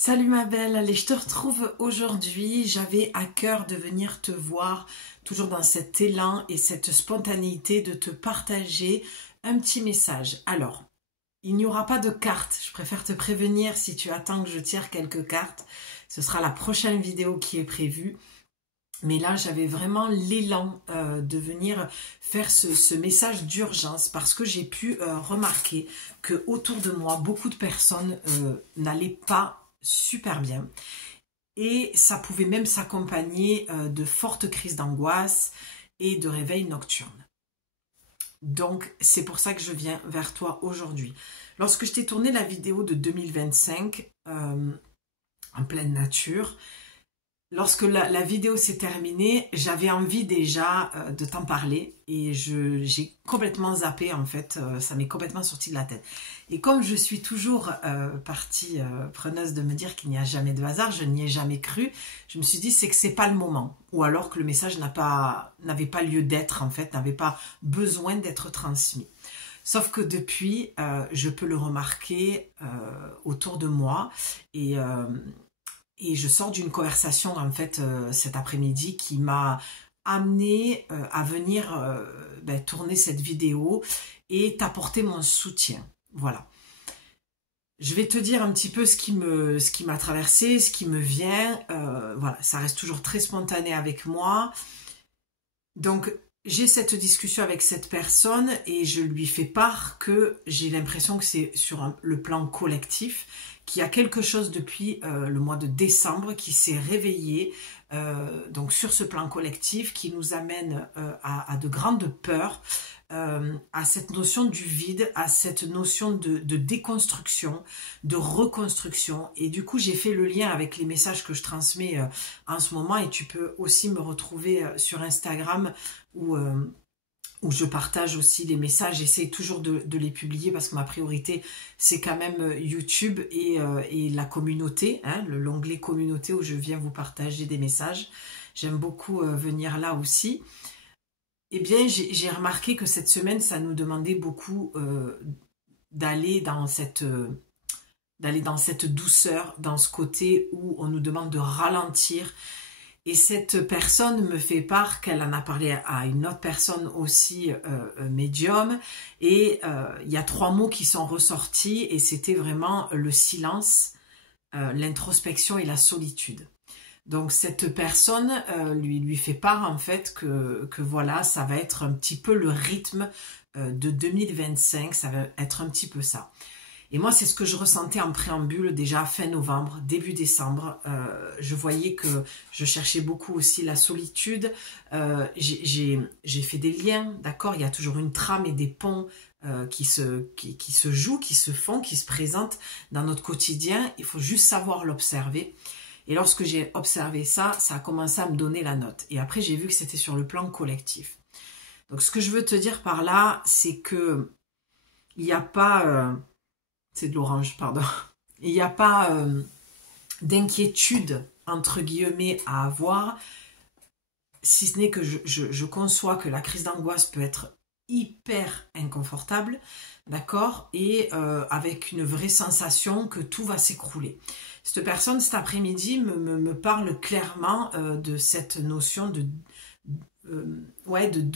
Salut ma belle, allez, je te retrouve aujourd'hui. J'avais à cœur de venir te voir, toujours dans cet élan et cette spontanéité de te partager un petit message. Alors, il n'y aura pas de cartes, je préfère te prévenir si tu attends que je tire quelques cartes. Ce sera la prochaine vidéo qui est prévue. Mais là, j'avais vraiment l'élan de venir faire ce message d'urgence parce que j'ai pu remarquer que autour de moi, beaucoup de personnes n'allaient pas super bien. Et ça pouvait même s'accompagner de fortes crises d'angoisse et de réveils nocturnes. Donc, c'est pour ça que je viens vers toi aujourd'hui. Lorsque je t'ai tourné la vidéo de 2025 en pleine nature, lorsque la vidéo s'est terminée, j'avais envie déjà de t'en parler et j'ai complètement zappé en fait, ça m'est complètement sorti de la tête. Et comme je suis toujours partie preneuse de me dire qu'il n'y a jamais de hasard, je n'y ai jamais cru, je me suis dit c'est que c'est pas le moment. Ou alors que le message n'avait pas lieu d'être en fait, n'avait pas besoin d'être transmis. Sauf que depuis, je peux le remarquer autour de moi et je sors d'une conversation en fait cet après-midi qui m'a amené à venir tourner cette vidéo et t'apporter mon soutien. Voilà. Je vais te dire un petit peu ce qui m'a traversé, ce qui me vient. Voilà, ça reste toujours très spontané avec moi. Donc, j'ai cette discussion avec cette personne et je lui fais part que j'ai l'impression que c'est sur le plan collectif, qu'il y a quelque chose depuis le mois de décembre qui s'est réveillé donc sur ce plan collectif qui nous amène à de grandes peurs, à cette notion du vide, à cette notion de déconstruction, de reconstruction. Et du coup, j'ai fait le lien avec les messages que je transmets en ce moment et tu peux aussi me retrouver sur Instagram où je partage aussi les messages, j'essaie toujours de les publier parce que ma priorité c'est quand même YouTube et la communauté, hein, l'onglet communauté où je viens vous partager des messages. J'aime beaucoup venir là aussi. Eh bien j'ai remarqué que cette semaine ça nous demandait beaucoup d'aller dans cette douceur, dans ce côté où on nous demande de ralentir. Et cette personne me fait part qu'elle en a parlé à une autre personne aussi médium. Et il y a 3 mots qui sont ressortis et c'était vraiment le silence, l'introspection et la solitude. Donc cette personne lui fait part en fait que voilà, ça va être un petit peu le rythme de 2025, ça va être un petit peu ça. Et moi, c'est ce que je ressentais en préambule déjà fin novembre, début décembre. Je voyais que je cherchais beaucoup aussi la solitude. J'ai fait des liens, d'accord. Il y a toujours une trame et des ponts qui se jouent, qui se font, qui se présentent dans notre quotidien. Il faut juste savoir l'observer. Et lorsque j'ai observé ça, ça a commencé à me donner la note. Et après, j'ai vu que c'était sur le plan collectif. Donc, ce que je veux te dire par là, c'est que il n'y a pas... c'est de l'orange, pardon. Il n'y a pas d'inquiétude, entre guillemets, à avoir, si ce n'est que je conçois que la crise d'angoisse peut être hyper inconfortable, d'accord, et avec une vraie sensation que tout va s'écrouler. Cette personne, cet après-midi, me parle clairement de cette notion de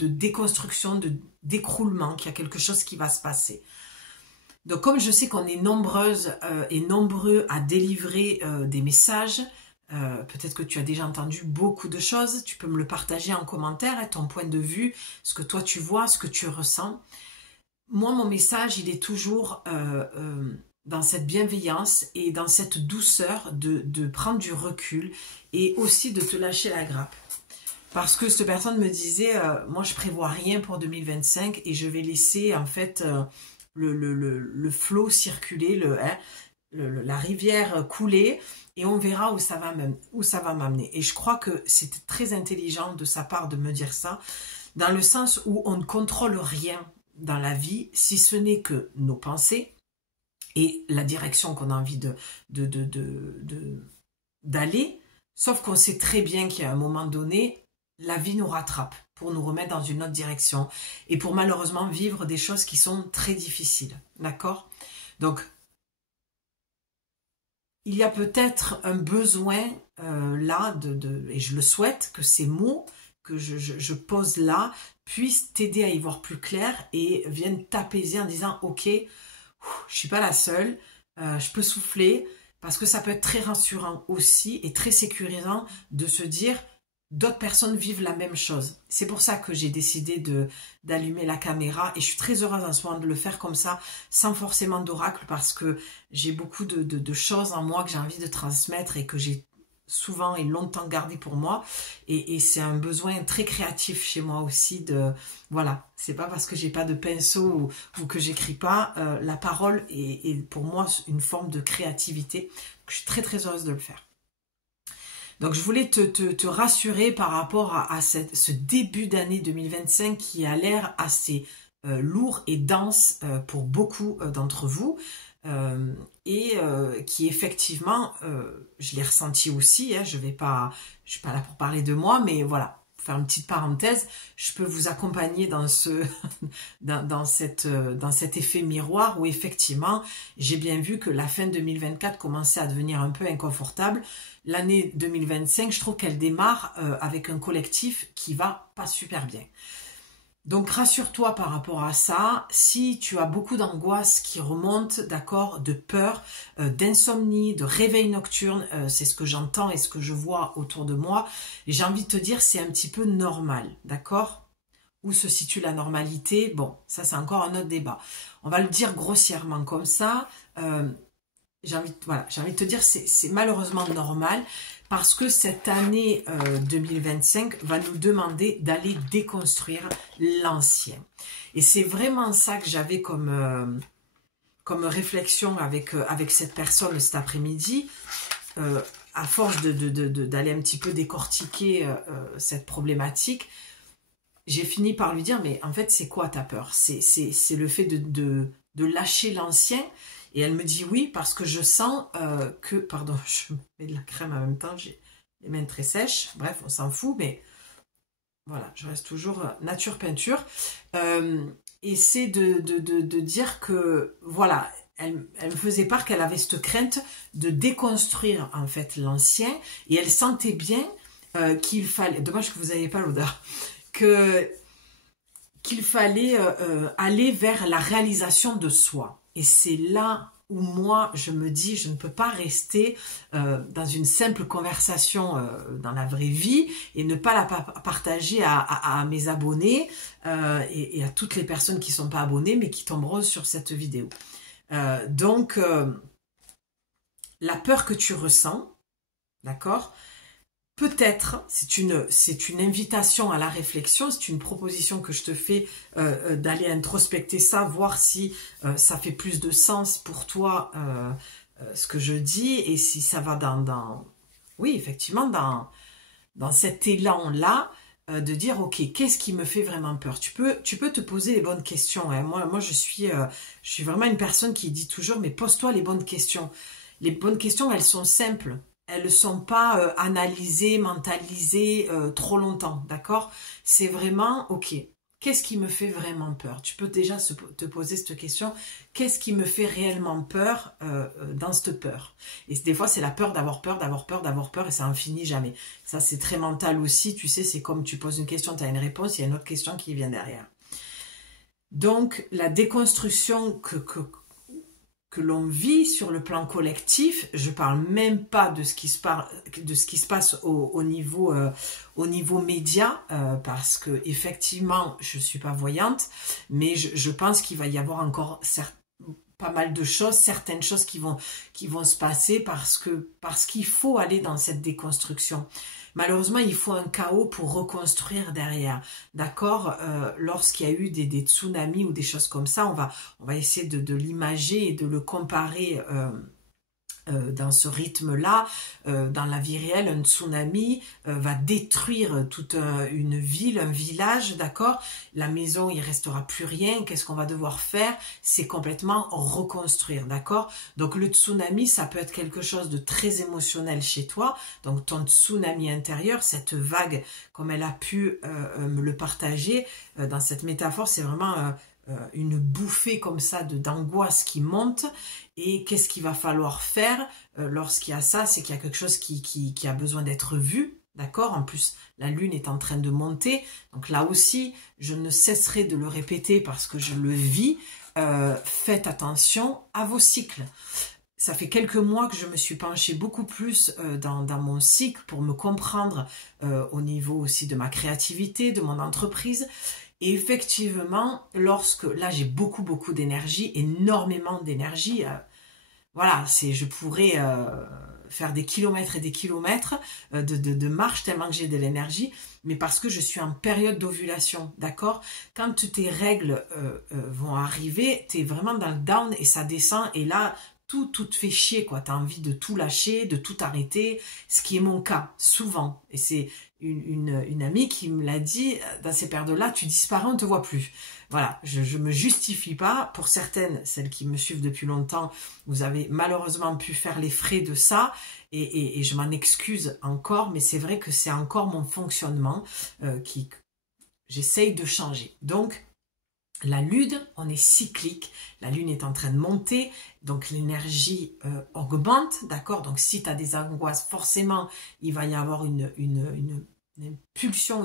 déconstruction, d'écroulement, qu'il y a quelque chose qui va se passer. Donc comme je sais qu'on est nombreuses et nombreux à délivrer des messages, peut-être que tu as déjà entendu beaucoup de choses, tu peux me le partager en commentaire, hein, ton point de vue, ce que toi tu vois, ce que tu ressens. Moi, mon message, il est toujours dans cette bienveillance et dans cette douceur de prendre du recul et aussi de te lâcher la grappe. Parce que cette personne me disait, moi je prévois rien pour 2025 et je vais laisser en fait... le flot circuler, la rivière couler et on verra où ça va m'amener. Et je crois que c'était très intelligent de sa part de me dire ça, dans le sens où on ne contrôle rien dans la vie, si ce n'est que nos pensées et la direction qu'on a envie d'aller, sauf qu'on sait très bien qu'à un moment donné, la vie nous rattrape pour nous remettre dans une autre direction et pour malheureusement vivre des choses qui sont très difficiles, d'accord? Donc, il y a peut-être un besoin là, et je le souhaite, que ces mots que je pose là puissent t'aider à y voir plus clair et viennent t'apaiser en disant « Ok, je suis pas la seule, je peux souffler », parce que ça peut être très rassurant aussi et très sécurisant de se dire d'autres personnes vivent la même chose. C'est pour ça que j'ai décidé d'allumer la caméra et je suis très heureuse en ce moment de le faire comme ça, sans forcément d'oracle, parce que j'ai beaucoup de choses en moi que j'ai envie de transmettre et que j'ai souvent et longtemps gardé pour moi, et c'est un besoin très créatif chez moi aussi voilà, c'est pas parce que j'ai pas de pinceau ou que j'écris pas, la parole est pour moi une forme de créativité. Je suis très très heureuse de le faire. Donc je voulais te rassurer par rapport à ce début d'année 2025 qui a l'air assez lourd et dense pour beaucoup d'entre vous. Qui effectivement, je l'ai ressenti aussi, hein, je suis pas là pour parler de moi, mais voilà, pour faire une petite parenthèse, je peux vous accompagner dans dans cet effet miroir où effectivement, j'ai bien vu que la fin 2024 commençait à devenir un peu inconfortable. L'année 2025, je trouve qu'elle démarre avec un collectif qui va pas super bien. Donc rassure-toi par rapport à ça, si tu as beaucoup d'angoisse qui remonte, d'accord, de peur, d'insomnie, de réveil nocturne, c'est ce que j'entends et ce que je vois autour de moi, et j'ai envie de te dire c'est un petit peu normal, d'accord? Où se situe la normalité? Bon, ça c'est encore un autre débat. On va le dire grossièrement comme ça, j'ai envie de te dire c'est malheureusement normal, parce que cette année 2025 va nous demander d'aller déconstruire l'ancien. Et c'est vraiment ça que j'avais comme réflexion avec cette personne cet après-midi, à force d'aller un petit peu décortiquer cette problématique. J'ai fini par lui dire, mais en fait, c'est quoi ta peur? C'est le fait de lâcher l'ancien. Et elle me dit oui, parce que je sens que... Pardon, je mets de la crème en même temps, j'ai les mains très sèches. Bref, on s'en fout, mais voilà, je reste toujours nature peinture. Et c'est de dire que, voilà, elle me faisait part qu'elle avait cette crainte de déconstruire, en fait, l'ancien. Et elle sentait bien qu'il fallait... Dommage que vous n'ayez pas l'odeur. Qu'il fallait aller vers la réalisation de soi. Et c'est là où moi, je me dis, je ne peux pas rester dans une simple conversation dans la vraie vie et ne pas la partager à mes abonnés et à toutes les personnes qui ne sont pas abonnées mais qui tomberont sur cette vidéo. Donc, la peur que tu ressens, d'accord ? Peut-être, c'est une invitation à la réflexion, c'est une proposition que je te fais d'aller introspecter ça, voir si ça fait plus de sens pour toi ce que je dis et si ça va oui, effectivement, dans cet élan-là, de dire, ok, qu'est-ce qui me fait vraiment peur? Tu peux te poser les bonnes questions. Hein. Moi, je suis vraiment une personne qui dit toujours, mais pose-toi les bonnes questions. Les bonnes questions, elles sont simples. Elles ne sont pas analysées, mentalisées trop longtemps, d'accord? C'est vraiment, ok, qu'est-ce qui me fait vraiment peur? Tu peux déjà te poser cette question, qu'est-ce qui me fait réellement peur dans cette peur? Et des fois, c'est la peur d'avoir peur, et ça n'en finit jamais. Ça, c'est très mental aussi, tu sais, c'est comme tu poses une question, tu as une réponse, il y a une autre question qui vient derrière. Donc, la déconstruction que l'on vit sur le plan collectif, je parle même pas de ce qui se passe au niveau média, parce que effectivement je suis pas voyante, mais je pense qu'il va y avoir encore pas mal de choses, certaines choses qui vont se passer parce qu'il faut aller dans cette déconstruction. Malheureusement, il faut un chaos pour reconstruire derrière, d'accord? Lorsqu'il y a eu des tsunamis ou des choses comme ça, on va essayer de l'imager et de le comparer dans ce rythme-là, dans la vie réelle, un tsunami va détruire toute une ville, un village, d'accord? La maison, il restera plus rien. Qu'est-ce qu'on va devoir faire? C'est complètement reconstruire, d'accord? Donc le tsunami, ça peut être quelque chose de très émotionnel chez toi. Donc ton tsunami intérieur, cette vague, comme elle a pu me le partager, dans cette métaphore, c'est vraiment une bouffée comme ça d'angoisse qui monte. Et qu'est-ce qu'il va falloir faire lorsqu'il y a ça? C'est qu'il y a quelque chose qui a besoin d'être vu. D'accord? En plus, la lune est en train de monter. Donc là aussi, je ne cesserai de le répéter parce que je le vis. Faites attention à vos cycles. Ça fait quelques mois que je me suis penchée beaucoup plus dans mon cycle pour me comprendre au niveau aussi de ma créativité, de mon entreprise. Et effectivement, là j'ai beaucoup d'énergie, énormément d'énergie. Voilà, je pourrais faire des kilomètres et des kilomètres de marche tellement que j'ai de l'énergie, mais parce que je suis en période d'ovulation, d'accord? Quand tes règles vont arriver, tu es vraiment dans le down et ça descend, et là, tout te fait chier, quoi. Tu as envie de tout lâcher, de tout arrêter, ce qui est mon cas, souvent. Et c'est une amie qui me l'a dit, dans ces périodes-là, tu disparais, on ne te voit plus. Voilà, je me justifie pas. Pour certaines, celles qui me suivent depuis longtemps, vous avez malheureusement pu faire les frais de ça, et je m'en excuse encore, mais c'est vrai que c'est encore mon fonctionnement j'essaye de changer. Donc, la lune, on est cyclique, la lune est en train de monter, donc l'énergie augmente, d'accord? Donc si tu as des angoisses, forcément, il va y avoir une pulsion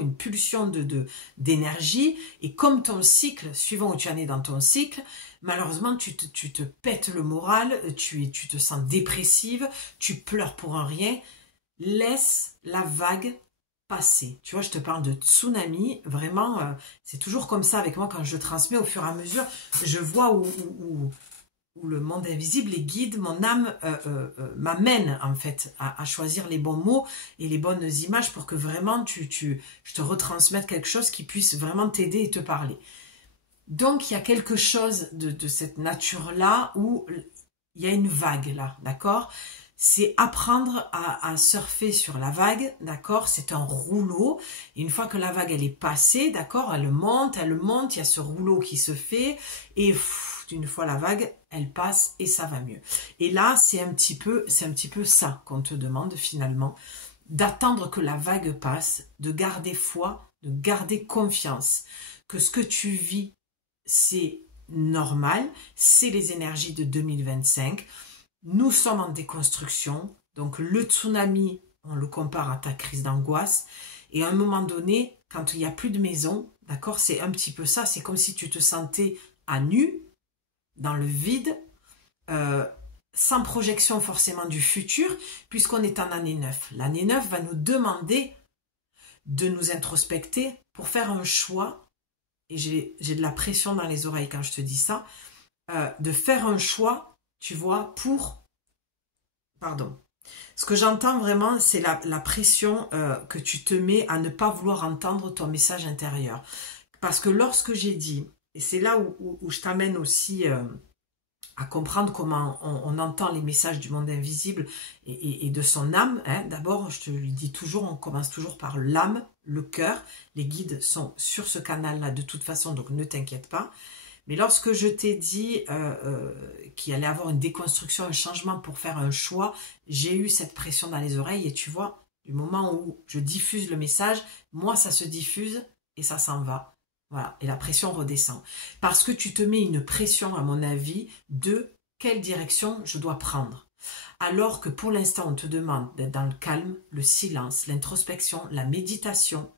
d'énergie, et comme ton cycle, suivant où tu en es dans ton cycle, malheureusement, tu te pètes le moral, tu te sens dépressive, tu pleures pour un rien. Laisse la vague passer. Tu vois, je te parle de tsunami, vraiment, c'est toujours comme ça avec moi quand je transmets au fur et à mesure. Je vois où le monde invisible, les guides, mon âme m'amène en fait à choisir les bons mots et les bonnes images pour que vraiment je te retransmette quelque chose qui puisse vraiment t'aider et te parler. Donc, il y a quelque chose de cette nature-là où il y a une vague là, d'accord? C'est apprendre à surfer sur la vague, d'accord? C'est un rouleau. Et une fois que la vague, elle est passée, d'accord? Elle monte, il y a ce rouleau qui se fait. Et une fois la vague, elle passe et ça va mieux. Et là, c'est un petit peu ça qu'on te demande finalement. D'attendre que la vague passe, de garder foi, de garder confiance. Que ce que tu vis, c'est normal. C'est les énergies de 2025. Nous sommes en déconstruction, donc le tsunami, on le compare à ta crise d'angoisse, et à un moment donné, quand il n'y a plus de maison, d'accord, c'est un petit peu ça, c'est comme si tu te sentais à nu, dans le vide, sans projection forcément du futur, puisqu'on est en année 9. L'année 9 va nous demander de nous introspecter pour faire un choix, et j'ai de la pression dans les oreilles quand je te dis ça, de faire un choix, tu vois, ce que j'entends vraiment, c'est la pression que tu te mets à ne pas vouloir entendre ton message intérieur. Parce que lorsque j'ai dit, et c'est là où je t'amène aussi à comprendre comment on entend les messages du monde invisible et de son âme. Hein. D'abord, je te le dis toujours, on commence toujours par l'âme, le cœur. Les guides sont sur ce canal-là de toute façon, donc ne t'inquiète pas. Mais lorsque je t'ai dit qu'il allait avoir une déconstruction, un changement pour faire un choix, j'ai eu cette pression dans les oreilles. Et tu vois, du moment où je diffuse le message, moi, ça se diffuse et ça s'en va. Voilà, et la pression redescend. Parce que tu te mets une pression, à mon avis, de quelle direction je dois prendre. Alors que pour l'instant, on te demande d'être dans le calme, le silence, l'introspection, la méditation.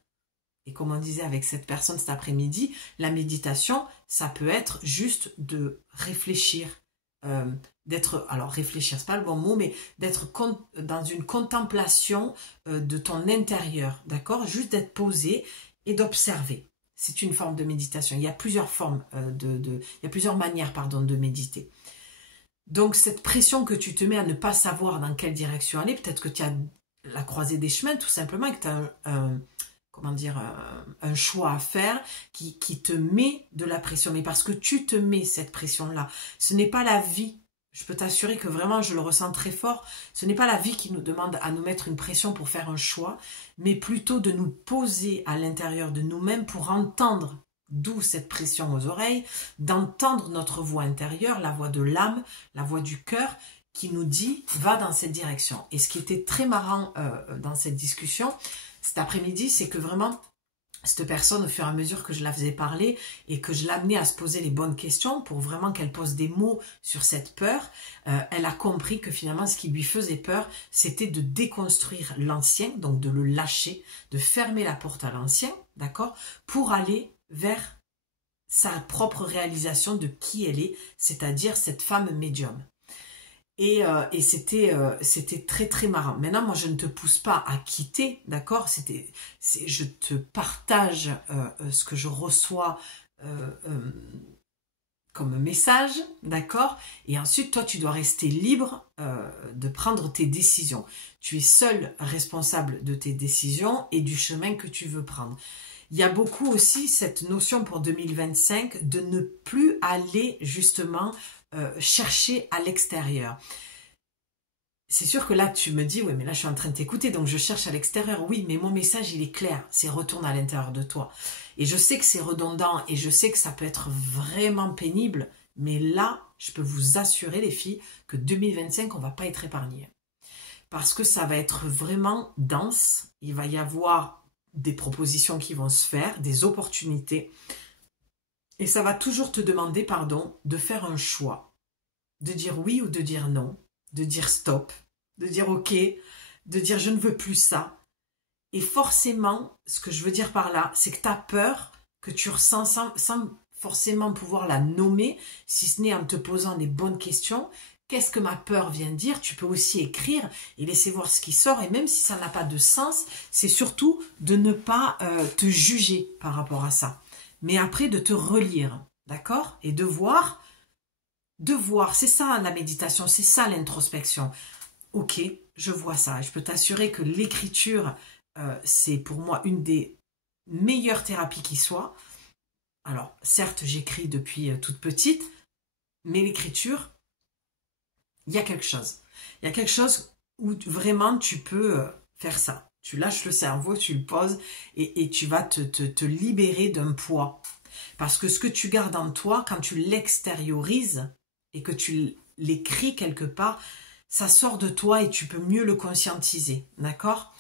Et comme on disait avec cette personne cet après-midi, la méditation, ça peut être juste de réfléchir, alors réfléchir, c'est pas le bon mot, mais d'être dans une contemplation de ton intérieur, d'accord? Juste d'être posé et d'observer. C'est une forme de méditation. Il y a plusieurs formes il y a plusieurs manières, de méditer. Donc cette pression que tu te mets à ne pas savoir dans quelle direction aller, peut-être que tu as la croisée des chemins tout simplement, et que tu as un choix à faire qui te met de la pression. Mais parce que tu te mets cette pression-là, ce n'est pas la vie. Je peux t'assurer que vraiment, je le ressens très fort. Ce n'est pas la vie qui nous demande à nous mettre une pression pour faire un choix, mais plutôt de nous poser à l'intérieur de nous-mêmes pour entendre, d'où cette pression aux oreilles, d'entendre notre voix intérieure, la voix de l'âme, la voix du cœur, qui nous dit « va dans cette direction ». Et ce qui était très marrant dans cette discussion, cet après-midi, c'est que vraiment, cette personne, au fur et à mesure que je la faisais parler et que je l'amenais à se poser les bonnes questions pour vraiment qu'elle pose des mots sur cette peur, elle a compris que finalement ce qui lui faisait peur, c'était de déconstruire l'ancien, donc de le lâcher, de fermer la porte à l'ancien, d'accord, pour aller vers sa propre réalisation de qui elle est, c'est-à-dire cette femme médium. Et c'était très très marrant. Maintenant, moi, je ne te pousse pas à quitter, d'accord? Je te partage ce que je reçois comme message, d'accord? Et ensuite, toi, tu dois rester libre de prendre tes décisions. Tu es seul responsable de tes décisions et du chemin que tu veux prendre. Il y a beaucoup aussi cette notion pour 2025 de ne plus aller justement chercher à l'extérieur. C'est sûr que là, tu me dis, oui, mais là, je suis en train de t'écouter, donc je cherche à l'extérieur. Oui, mais mon message, il est clair, c'est retourne à l'intérieur de toi. Et je sais que c'est redondant et je sais que ça peut être vraiment pénible, mais là, je peux vous assurer, les filles, que 2025, on va pas être épargné. Parce que ça va être vraiment dense, il va y avoir des propositions qui vont se faire, des opportunités, et ça va toujours te demander, pardon, de faire un choix, de dire oui ou de dire non, de dire stop, de dire ok, de dire je ne veux plus ça. Et forcément, ce que je veux dire par là, c'est que ta peur, que tu ressens sans forcément pouvoir la nommer, si ce n'est en te posant les bonnes questions, qu'est-ce que ma peur vient dire? Tu peux aussi écrire et laisser voir ce qui sort, et même si ça n'a pas de sens, c'est surtout de ne pas te juger par rapport à ça. Mais après, de te relire, d'accord? Et de voir, c'est ça la méditation, c'est ça l'introspection. Ok, je vois ça. Je peux t'assurer que l'écriture, c'est pour moi une des meilleures thérapies qui soit. Alors, certes, j'écris depuis toute petite, mais l'écriture, il y a quelque chose. Il y a quelque chose où vraiment tu peux faire ça. Tu lâches le cerveau, tu le poses et tu vas te libérer d'un poids. Parce que ce que tu gardes en toi, quand tu l'extériorises et que tu l'écris quelque part, ça sort de toi et tu peux mieux le conscientiser. D'accord?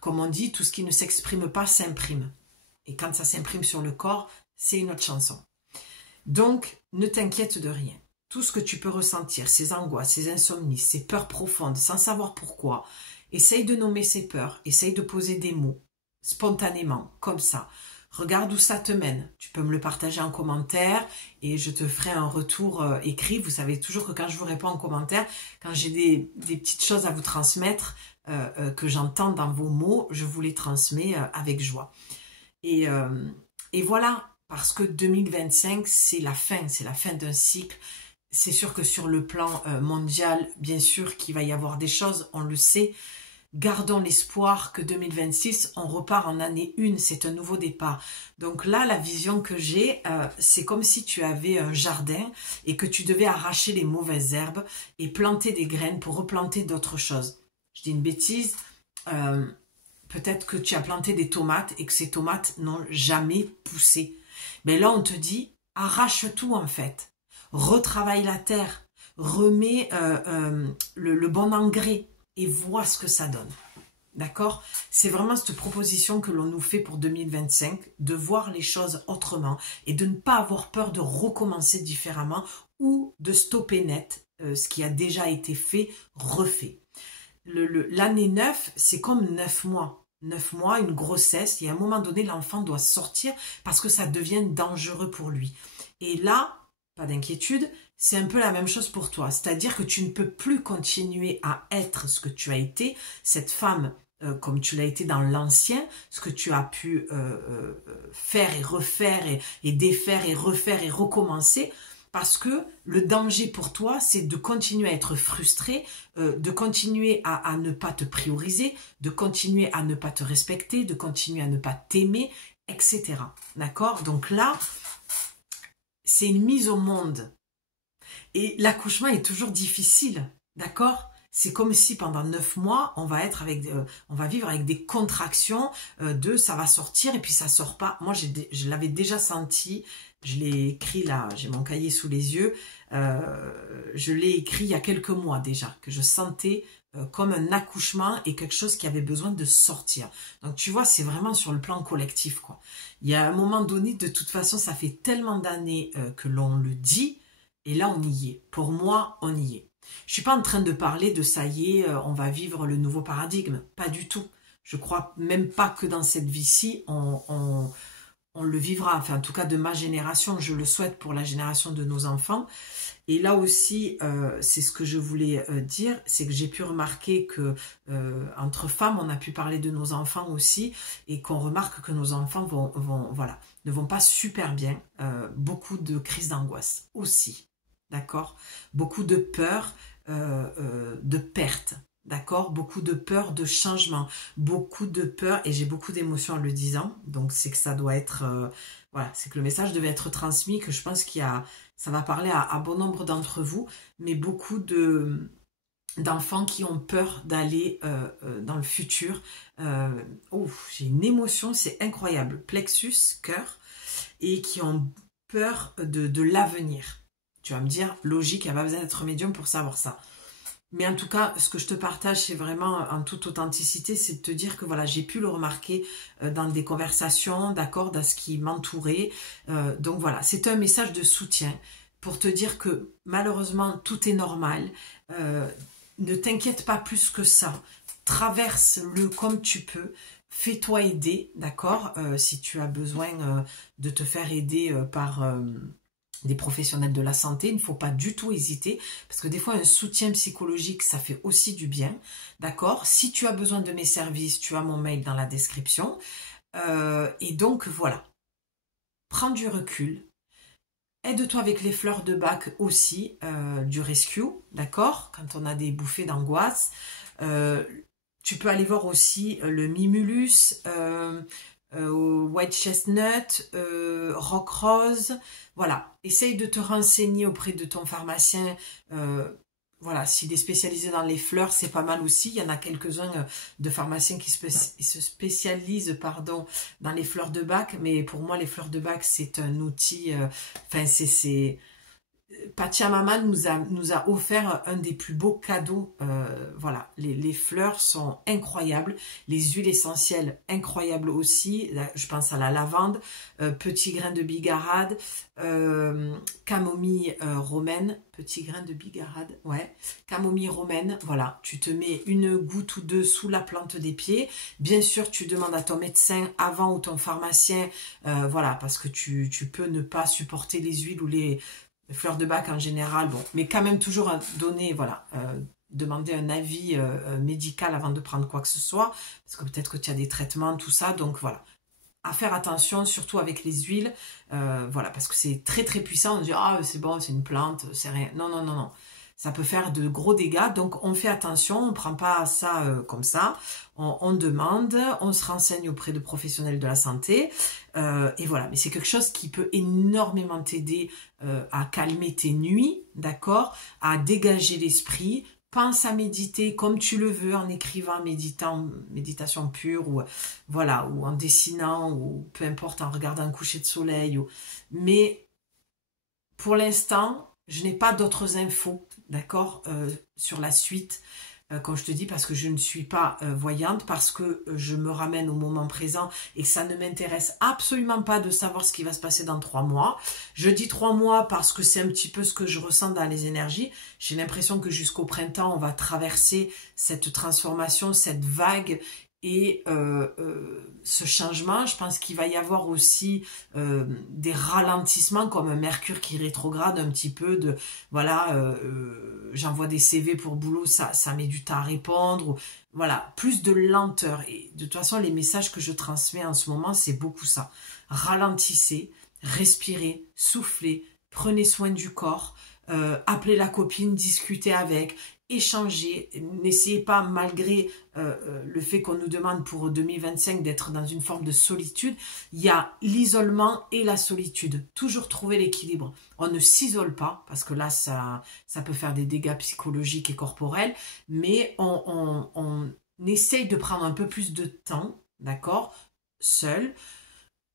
Comme on dit, tout ce qui ne s'exprime pas s'imprime. Et quand ça s'imprime sur le corps, c'est une autre chanson. Donc, ne t'inquiète de rien. Tout ce que tu peux ressentir, ces angoisses, ces insomnies, ces peurs profondes, sans savoir pourquoi, essaye de nommer ces peurs, essaye de poser des mots, spontanément, comme ça. Regarde où ça te mène. Tu peux me le partager en commentaire et je te ferai un retour écrit. Vous savez toujours que quand je vous réponds en commentaire, quand j'ai des petites choses à vous transmettre, que j'entends dans vos mots, je vous les transmets avec joie. Et voilà, parce que 2025, c'est la fin d'un cycle. C'est sûr que sur le plan mondial, bien sûr qu'il va y avoir des choses, on le sait. Gardons l'espoir que 2026, on repart en année 1, c'est un nouveau départ. Donc là, la vision que j'ai, c'est comme si tu avais un jardin et que tu devais arracher les mauvaises herbes et planter des graines pour replanter d'autres choses. Je dis une bêtise, peut-être que tu as planté des tomates et que ces tomates n'ont jamais poussé. Mais là, on te dit, arrache tout en fait. Retravaille la terre, remets le bon engrais et vois ce que ça donne. D'accord? C'est vraiment cette proposition que l'on nous fait pour 2025, de voir les choses autrement et de ne pas avoir peur de recommencer différemment ou de stopper net ce qui a déjà été fait, refait. L'année 9, c'est comme 9 mois. 9 mois, une grossesse, et à un moment donné, l'enfant doit sortir parce que ça devient dangereux pour lui. Et là, pas d'inquiétude, c'est un peu la même chose pour toi. C'est-à-dire que tu ne peux plus continuer à être ce que tu as été, cette femme comme tu l'as été dans l'ancien, ce que tu as pu faire et refaire et défaire et refaire et recommencer, parce que le danger pour toi, c'est de continuer à être frustré, de continuer à ne pas te prioriser, de continuer à ne pas te respecter, de continuer à ne pas t'aimer, etc. D'accord? Donc là, c'est une mise au monde. Et l'accouchement est toujours difficile, d'accord? C'est comme si pendant 9 mois, on va vivre avec des contractions de ça va sortir et puis ça sort pas. Moi, je l'avais déjà senti, je l'ai écrit là, j'ai mon cahier sous les yeux, je l'ai écrit il y a quelques mois déjà, que je sentais comme un accouchement et quelque chose qui avait besoin de sortir. Donc tu vois, c'est vraiment sur le plan collectif, quoi. Il y a un moment donné, de toute façon, ça fait tellement d'années que l'on le dit, et là on y est. Pour moi, on y est. Je suis pas en train de parler de ça y est, on va vivre le nouveau paradigme. Pas du tout. Je crois même pas que dans cette vie-ci, on le vivra. Enfin, en tout cas, de ma génération, je le souhaite pour la génération de nos enfants. Et là aussi, c'est ce que je voulais dire, c'est que j'ai pu remarquer que entre femmes, on a pu parler de nos enfants aussi, et qu'on remarque que nos enfants voilà, ne vont pas super bien. Beaucoup de crises d'angoisse aussi, d'accord? Beaucoup de peur, de perte. D'accord, beaucoup de peur de changement, beaucoup de peur, et j'ai beaucoup d'émotions en le disant, donc c'est que ça doit être, voilà, c'est que le message devait être transmis, que je pense ça va parler à bon nombre d'entre vous, mais beaucoup d'enfants qui ont peur d'aller dans le futur. J'ai une émotion, c'est incroyable, plexus, cœur, et qui ont peur de l'avenir. Tu vas me dire, logique, il n'y a pas besoin d'être médium pour savoir ça. Mais en tout cas, ce que je te partage, c'est vraiment en toute authenticité, c'est de te dire que voilà, j'ai pu le remarquer dans des conversations, d'accord, dans ce qui m'entourait. Donc voilà, c'est un message de soutien pour te dire que malheureusement, tout est normal. Ne t'inquiète pas plus que ça. Traverse-le comme tu peux. Fais-toi aider, d'accord, si tu as besoin de te faire aider par des professionnels de la santé, il ne faut pas du tout hésiter, parce que des fois un soutien psychologique, ça fait aussi du bien, d'accord? Si tu as besoin de mes services, tu as mon mail dans la description, et donc voilà, prends du recul, aide-toi avec les fleurs de bac aussi, du rescue, d'accord? Quand on a des bouffées d'angoisse, tu peux aller voir aussi le Mimulus, White Chestnut, Rock Rose, voilà, essaye de te renseigner auprès de ton pharmacien, voilà, s'il est spécialisé dans les fleurs, c'est pas mal aussi, il y en a quelques-uns de pharmaciens qui se spécialisent, pardon, dans les fleurs de bac, mais pour moi les fleurs de bac c'est un outil, enfin Pachamama nous a offert un des plus beaux cadeaux. Voilà, les fleurs sont incroyables, les huiles essentielles incroyables aussi. Là, je pense à la lavande, petit grain de bigarade, camomille romaine, petit grain de bigarade, ouais, camomille romaine. Voilà, tu te mets une goutte ou deux sous la plante des pieds. Bien sûr, tu demandes à ton médecin avant ou ton pharmacien, voilà, parce que tu peux ne pas supporter les huiles ou les fleurs de bac en général, bon, mais quand même toujours donner, voilà, demander un avis médical avant de prendre quoi que ce soit, parce que peut-être que tu as des traitements, tout ça, donc voilà. À faire attention, surtout avec les huiles, voilà, parce que c'est très très puissant, on dit, ah c'est bon, c'est une plante, c'est rien, non, non, non, non. Ça peut faire de gros dégâts, donc on fait attention, on ne prend pas ça comme ça, on demande, on se renseigne auprès de professionnels de la santé, et voilà, mais c'est quelque chose qui peut énormément t'aider à calmer tes nuits, d'accord, à dégager l'esprit. Pense à méditer comme tu le veux, en écrivant, méditant, méditation pure, ou voilà, ou en dessinant, ou peu importe, en regardant un coucher de soleil. Mais pour l'instant, je n'ai pas d'autres infos, d'accord, sur la suite, comme je te dis, parce que je ne suis pas voyante, parce que je me ramène au moment présent et que ça ne m'intéresse absolument pas de savoir ce qui va se passer dans 3 mois. Je dis 3 mois parce que c'est un petit peu ce que je ressens dans les énergies. J'ai l'impression que jusqu'au printemps, on va traverser cette transformation, cette vague, et ce changement. Je pense qu'il va y avoir aussi des ralentissements, comme un Mercure qui rétrograde un petit peu, de voilà, j'envoie des CV pour boulot, ça met du temps à répondre, voilà, plus de lenteur. Et de toute façon, les messages que je transmets en ce moment, c'est beaucoup ça. Ralentissez, respirez, soufflez, prenez soin du corps, appelez la copine, discutez avec, échanger, n'essayez pas, malgré le fait qu'on nous demande pour 2025 d'être dans une forme de solitude, il y a l'isolement et la solitude. Toujours trouver l'équilibre. On ne s'isole pas, parce que là, ça peut faire des dégâts psychologiques et corporels, mais on essaye de prendre un peu plus de temps, d'accord, seul,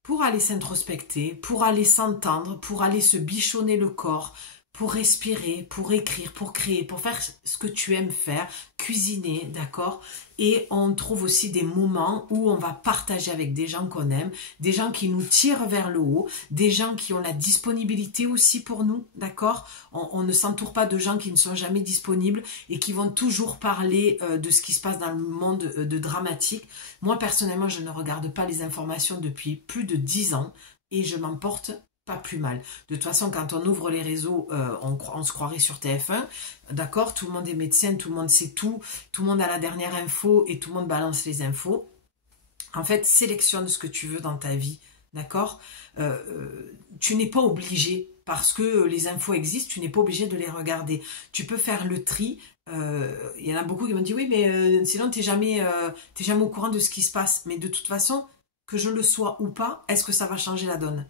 pour aller s'introspecter, pour aller s'entendre, pour aller se bichonner le corps, pour respirer, pour écrire, pour créer, pour faire ce que tu aimes faire, cuisiner, d'accord? Et on trouve aussi des moments où on va partager avec des gens qu'on aime, des gens qui nous tirent vers le haut, des gens qui ont la disponibilité aussi pour nous, d'accord? On ne s'entoure pas de gens qui ne sont jamais disponibles et qui vont toujours parler de ce qui se passe dans le monde de dramatique. Moi, personnellement, je ne regarde pas les informations depuis plus de 10 ans et je m'en porte pas plus mal. De toute façon, quand on ouvre les réseaux, on se croirait sur TF1, d'accord? Tout le monde est médecin, tout le monde sait tout le monde a la dernière info et tout le monde balance les infos. En fait, sélectionne ce que tu veux dans ta vie, d'accord? Tu n'es pas obligé, parce que les infos existent, tu n'es pas obligé de les regarder. Tu peux faire le tri. Il y en a beaucoup qui m'ont dit, oui, mais sinon, t'es jamais au courant de ce qui se passe. Mais de toute façon, que je le sois ou pas, est-ce que ça va changer la donne?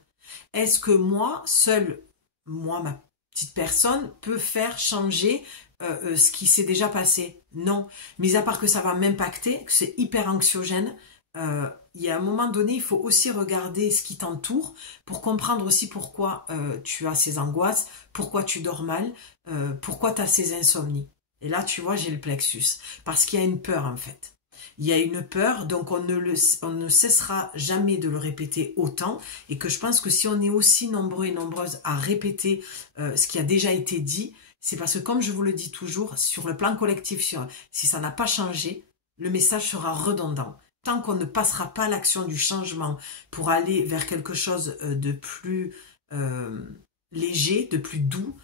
Est-ce que moi, seule, moi, ma petite personne, peut faire changer ce qui s'est déjà passé? Non. Mis à part que ça va m'impacter, que c'est hyper anxiogène, il y a un moment donné, il faut aussi regarder ce qui t'entoure pour comprendre aussi pourquoi tu as ces angoisses, pourquoi tu dors mal, pourquoi tu as ces insomnies. Et là, tu vois, j'ai le plexus. Parce qu'il y a une peur, en fait. Il y a une peur, donc on ne cessera jamais de le répéter autant, et que je pense que si on est aussi nombreux et nombreuses à répéter ce qui a déjà été dit, c'est parce que, comme je vous le dis toujours, sur le plan collectif, si ça n'a pas changé, le message sera redondant. Tant qu'on ne passera pas l'action du changement pour aller vers quelque chose de plus léger, de plus doux,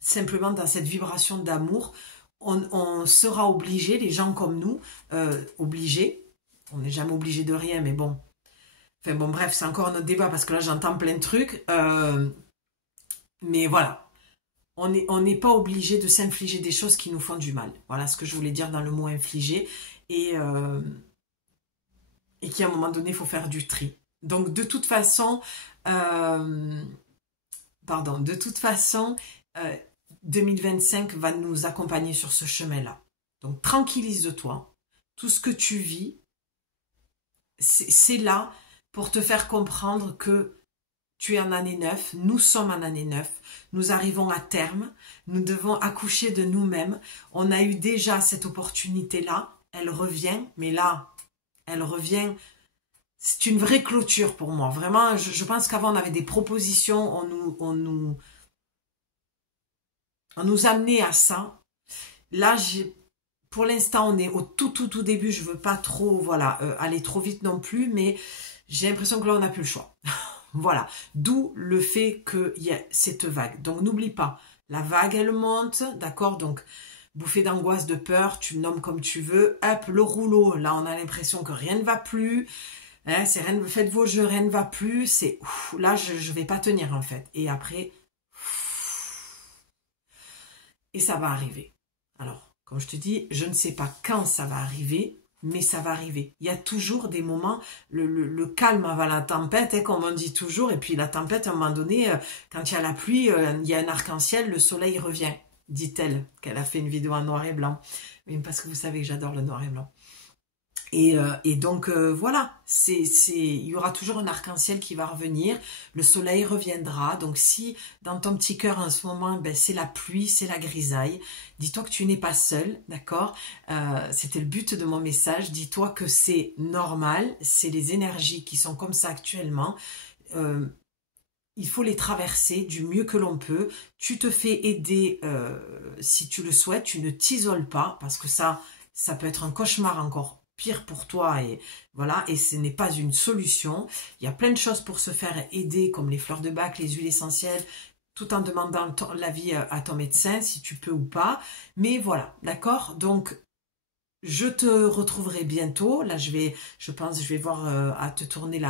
simplement dans cette vibration d'amour, on sera obligé, les gens comme nous, obligés, on n'est jamais obligé de rien, mais bon, enfin bon, bref, c'est encore un autre débat, parce que là, j'entends plein de trucs, mais voilà, on n'est pas obligé de s'infliger des choses qui nous font du mal. Voilà ce que je voulais dire dans le mot infliger, et qu'à un moment donné, il faut faire du tri. Donc, de toute façon, 2025 va nous accompagner sur ce chemin-là. Donc, tranquillise-toi. Tout ce que tu vis, c'est là pour te faire comprendre que tu es en année 9, nous sommes en année 9, nous arrivons à terme, nous devons accoucher de nous-mêmes. On a eu déjà cette opportunité-là, elle revient, mais là, elle revient. C'est une vraie clôture pour moi. Vraiment, je pense qu'avant, on avait des propositions, on nous amenait à ça. Là, pour l'instant, on est au tout début. Je veux pas trop, voilà, aller trop vite non plus, mais j'ai l'impression que là, on n'a plus le choix. Voilà. D'où le fait qu'il y a cette vague. Donc, n'oublie pas, la vague, elle monte, d'accord? Donc, bouffée d'angoisse, de peur, tu le nommes comme tu veux. Hop, le rouleau, là, on a l'impression que rien ne va plus. Hein, faites vos jeux, rien ne va plus. C'est, là, je vais pas tenir, en fait. Et après, et ça va arriver. Alors, comme je te dis, je ne sais pas quand ça va arriver, mais ça va arriver. Il y a toujours des moments, le calme avant la tempête, hein, comme on dit toujours, et puis la tempête, à un moment donné, quand il y a la pluie, il y a un arc-en-ciel, le soleil revient, dit-elle, qu'elle a fait une vidéo en noir et blanc. Mais parce que vous savez que j'adore le noir et blanc. Et donc voilà, il y aura toujours un arc-en-ciel qui va revenir, le soleil reviendra. Donc si dans ton petit cœur en ce moment, ben, c'est la pluie, c'est la grisaille, dis-toi que tu n'es pas seul, d'accord? C'était le but de mon message. Dis-toi que c'est normal, c'est les énergies qui sont comme ça actuellement. Il faut les traverser du mieux que l'on peut. Tu te fais aider si tu le souhaites, tu ne t'isoles pas, parce que ça peut être un cauchemar encore pire pour toi, et voilà, et ce n'est pas une solution. Il y a plein de choses pour se faire aider, comme les fleurs de bac, les huiles essentielles, tout en demandant l'avis à ton médecin, si tu peux ou pas. Mais voilà, d'accord? Donc, je te retrouverai bientôt. Là, je pense, je vais voir à te tourner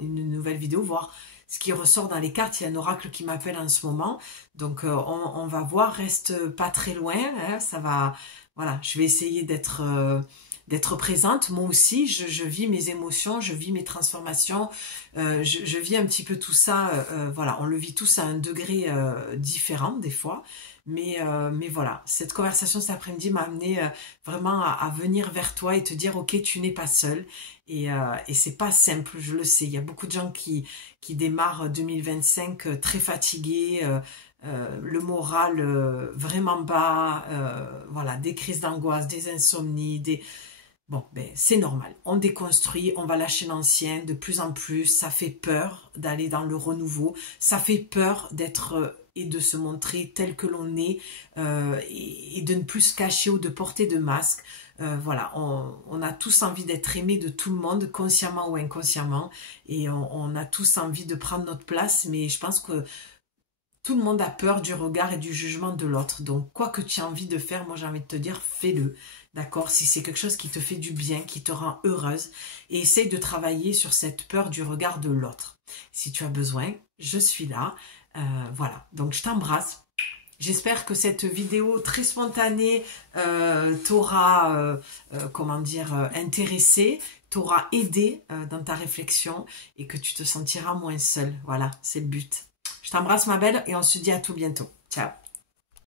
une nouvelle vidéo, voir ce qui ressort dans les cartes. Il y a un oracle qui m'appelle en ce moment. Donc, on va voir, reste pas très loin. Hein, ça va, voilà, je vais essayer d'être présente. Moi aussi, je vis mes émotions, je vis mes transformations, je vis un petit peu tout ça. Voilà, on le vit tous à un degré différent des fois. Mais voilà, cette conversation cet après-midi m'a amené vraiment à venir vers toi et te dire, ok, tu n'es pas seul. Et c'est pas simple, je le sais. Il y a beaucoup de gens qui démarrent 2025 très fatigués, le moral vraiment bas, voilà, des crises d'angoisse, des insomnies, des... Bon, ben, c'est normal. On déconstruit, on va lâcher l'ancien de plus en plus. Ça fait peur d'aller dans le renouveau. Ça fait peur d'être et de se montrer tel que l'on est et de ne plus se cacher ou de porter de masque. Voilà, on a tous envie d'être aimés de tout le monde, consciemment ou inconsciemment. Et on a tous envie de prendre notre place. Mais je pense que tout le monde a peur du regard et du jugement de l'autre. Donc, quoi que tu aies envie de faire, moi j'ai envie de te dire, fais-le. D'accord? Si c'est quelque chose qui te fait du bien, qui te rend heureuse, et essaye de travailler sur cette peur du regard de l'autre. Si tu as besoin, je suis là. Voilà. Donc, je t'embrasse. J'espère que cette vidéo très spontanée t'aura, comment dire, intéressé, t'aura aidé dans ta réflexion et que tu te sentiras moins seule. Voilà, c'est le but. Je t'embrasse ma belle et on se dit à tout bientôt. Ciao.